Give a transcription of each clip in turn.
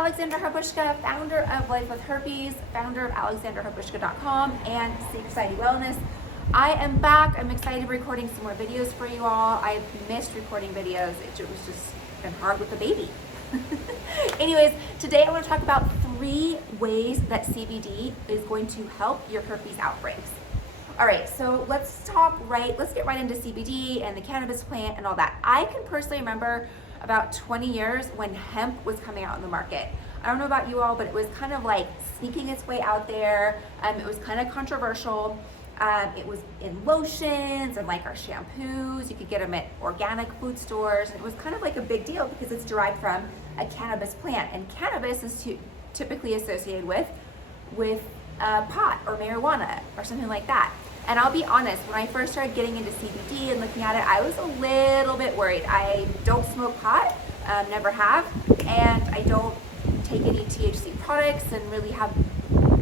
Alexandra Harbushka, founder of Life With Herpes, founder of alexandraharbushka.com and Secret Society Wellness. I am back. I'm excited to be recording some more videos for you all. I've missed recording videos. It was just been hard with the baby. Anyways, today I want to talk about 3 ways that CBD is going to help your herpes outbreaks. All right, so let's get right into CBD and the cannabis plant and all that. I can personally remember about 20 years when hemp was coming out in the market. I don't know about you all, but it was kind of like sneaking its way out there. It was kind of controversial. It was in lotions and like our shampoos. You could get them at organic food stores. And it was kind of like a big deal because it's derived from a cannabis plant. And cannabis is typically associated with pot or marijuana or something like that. And I'll be honest, when I first started getting into CBD and looking at it, I was a little bit worried. I don't smoke pot, never have, and I don't take any THC products and really have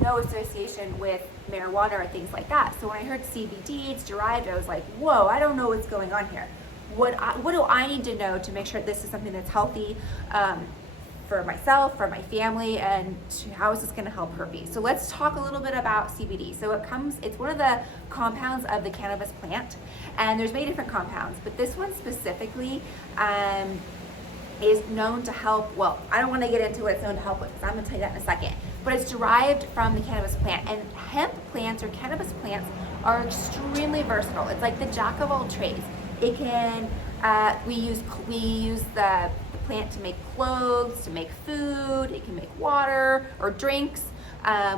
no association with marijuana or things like that. So when I heard CBD, it's derived, I was like, whoa, I don't know what's going on here. What do I need to know to make sure this is something that's healthy for myself, for my family, and how is this going to help herpes? So let's talk a little bit about CBD. So it's one of the compounds of the cannabis plant, and there's many different compounds, but this one specifically is known to help, well, I don't want to get into what it's known to help with, because I'm going to tell you that in a second, but it's derived from the cannabis plant, and hemp plants or cannabis plants are extremely versatile. It's like the jack of all trades. It can, we use the plant to make clothes, to make food, it can make water or drinks,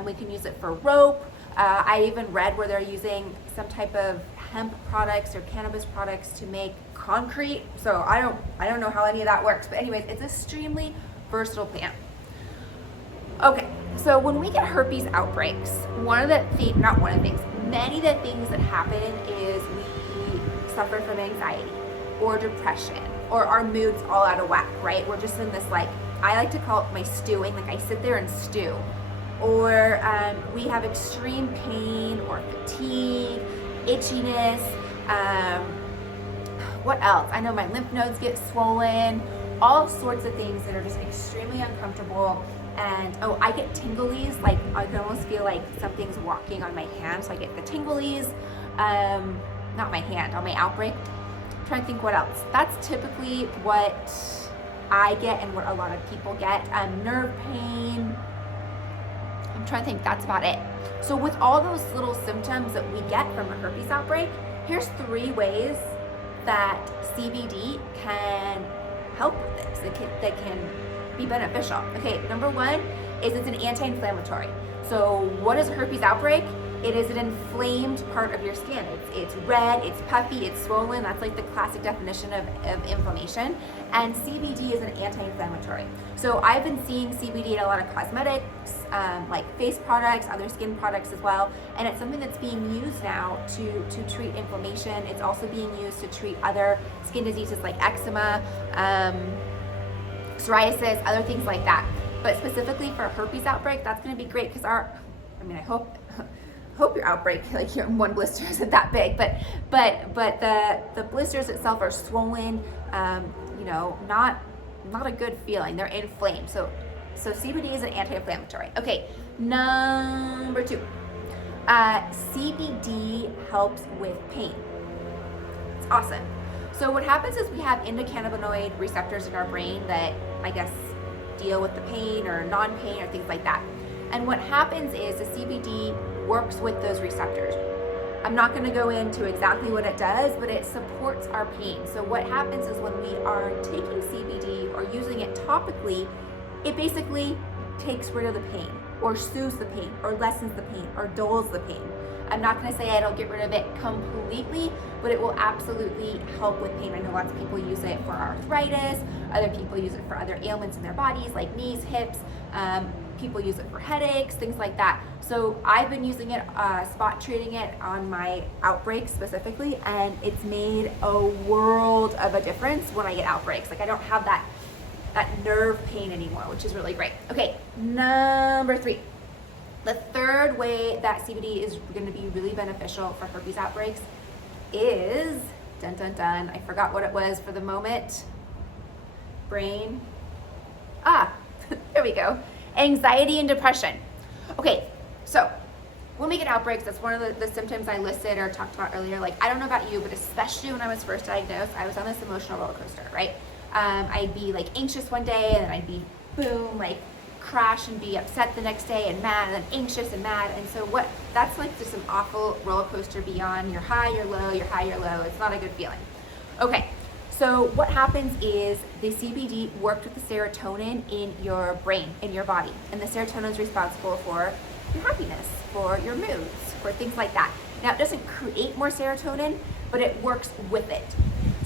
we can use it for rope. I even read where they're using some type of hemp products or cannabis products to make concrete. So I don't know how any of that works, but anyways, it's extremely versatile plant. Okay, so when we get herpes outbreaks, many of the things that happen is we suffer from anxiety or depression, or our mood's all out of whack, right? We're just in this, like, I like to call it my stewing, like I sit there and stew. Or we have extreme pain or fatigue, itchiness, what else? I know my lymph nodes get swollen, all sorts of things that are just extremely uncomfortable. And I get tinglies, like I can almost feel like something's walking on my hand, so I get the tinglies, not my hand, on my outbreak. I'm trying to think what else. That's typically what I get and what a lot of people get. Nerve pain. I'm trying to think, that's about it. So with all those little symptoms that we get from a herpes outbreak, here's 3 ways that CBD can help with this, that can be beneficial. Okay, number 1 is it's an anti-inflammatory. So what is a herpes outbreak? It is an inflamed part of your skin. It's red, it's puffy, it's swollen. That's like the classic definition of inflammation. And CBD is an anti-inflammatory. So I've been seeing CBD in a lot of cosmetics, like face products, other skin products as well. And it's something that's being used now to treat inflammation. It's also being used to treat other skin diseases like eczema, psoriasis, other things like that. But specifically for a herpes outbreak, that's going to be great because I hope your outbreak, like your one blister isn't that big, but the blisters itself are swollen, not a good feeling. They're inflamed. So CBD is an anti-inflammatory. Okay, number 2, CBD helps with pain. It's awesome. So what happens is we have endocannabinoid receptors in our brain that, I guess, deal with the pain or non-pain or things like that. And what happens is the CBD works with those receptors. I'm not going to go into exactly what it does, but it supports our pain. So what happens is when we are taking CBD or using it topically, it basically takes rid of the pain or soothes the pain or lessens the pain or dulls the pain. I'm not going to say it'll get rid of it completely, but it will absolutely help with pain. I know lots of people use it for arthritis, other people use it for other ailments in their bodies like knees, hips, people use it for headaches, things like that. So I've been using it, spot treating it on my outbreaks specifically, and it's made a world of a difference when I get outbreaks. Like I don't have that nerve pain anymore, which is really great. Okay, number 3. The 3rd way that CBD is going to be really beneficial for herpes outbreaks is, dun dun dun, I forgot what it was for the moment. Brain. There There we go. Anxiety and depression. Okay, so when we get outbreaks, that's one of the symptoms I listed or talked about earlier. Like, I don't know about you, but especially when I was first diagnosed, I was on this emotional roller coaster, right? I'd be like anxious one day, and then I'd be boom, like crash and be upset the next day and mad, and then anxious and mad. And so that's like just an awful roller coaster beyond your high, your low, your high, your low. It's not a good feeling. Okay, so what happens is the CBD worked with the serotonin in your brain, in your body. And the serotonin is responsible for your happiness, for your moods, for things like that. Now, it doesn't create more serotonin, but it works with it.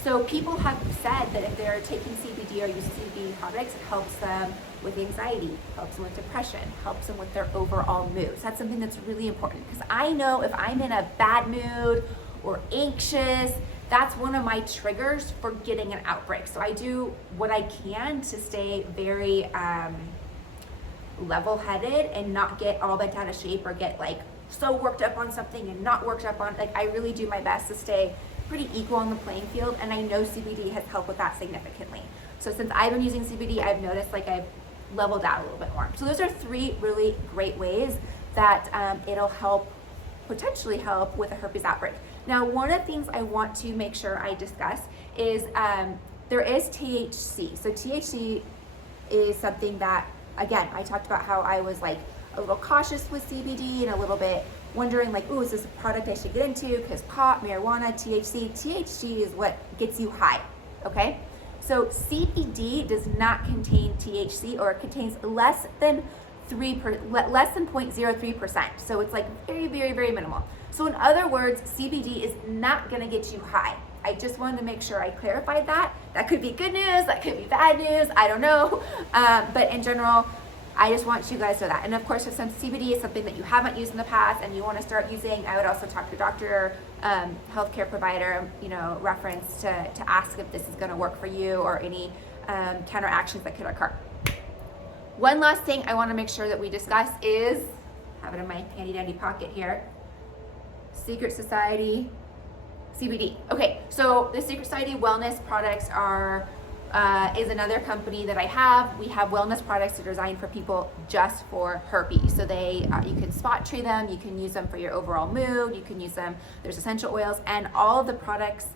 So people have said that if they're taking CBD or using CBD products, it helps them with anxiety, helps them with depression, helps them with their overall moods. That's something that's really important, because I know if I'm in a bad mood or anxious, that's one of my triggers for getting an outbreak. So I do what I can to stay very level-headed and not get all bent out of shape or get like so worked up on something and not worked up on, like I really do my best to stay pretty equal on the playing field, and I know CBD has helped with that significantly. So since I've been using CBD, I've noticed like I've leveled out a little bit more. So those are 3 really great ways that it'll potentially help with a herpes outbreak. Now, one of the things I want to make sure I discuss is there is THC. So THC is something that, again, I talked about how I was like a little cautious with CBD and a little bit wondering like, ooh, is this a product I should get into? Because pot, marijuana, THC is what gets you high, okay? So CBD does not contain THC, or it contains less than 0.03%. So it's like very, very, very minimal. So in other words, CBD is not gonna get you high. I just wanted to make sure I clarified that. That could be good news, that could be bad news, I don't know. But in general, I just want you guys to know that. And of course, if some CBD is something that you haven't used in the past and you want to start using, I would also talk to your doctor, healthcare provider, reference to ask if this is going to work for you or any counteractions that could occur. One last thing I want to make sure that we discuss is, have it in my handy dandy pocket here, Secret Society CBD. Okay, so the Secret Society wellness products is another company that I have. We have wellness products that are designed for people just for herpes. So you can spot treat them, you can use them for your overall mood, you can use them, there's essential oils, and all of the products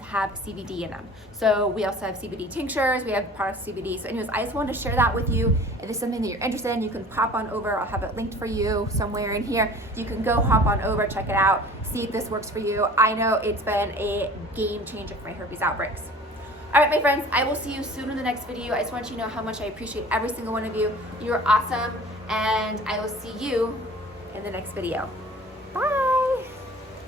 have CBD in them. So we also have CBD tinctures, we have products CBD. So anyways, I just wanted to share that with you. If there's something that you're interested in, you can pop on over. I'll have it linked for you somewhere in here. You can go hop on over, check it out, see if this works for you. I know it's been a game changer for my herpes outbreaks. All right, my friends, I will see you soon in the next video. I just want you to know how much I appreciate every single one of you. You're awesome, and I will see you in the next video. Bye.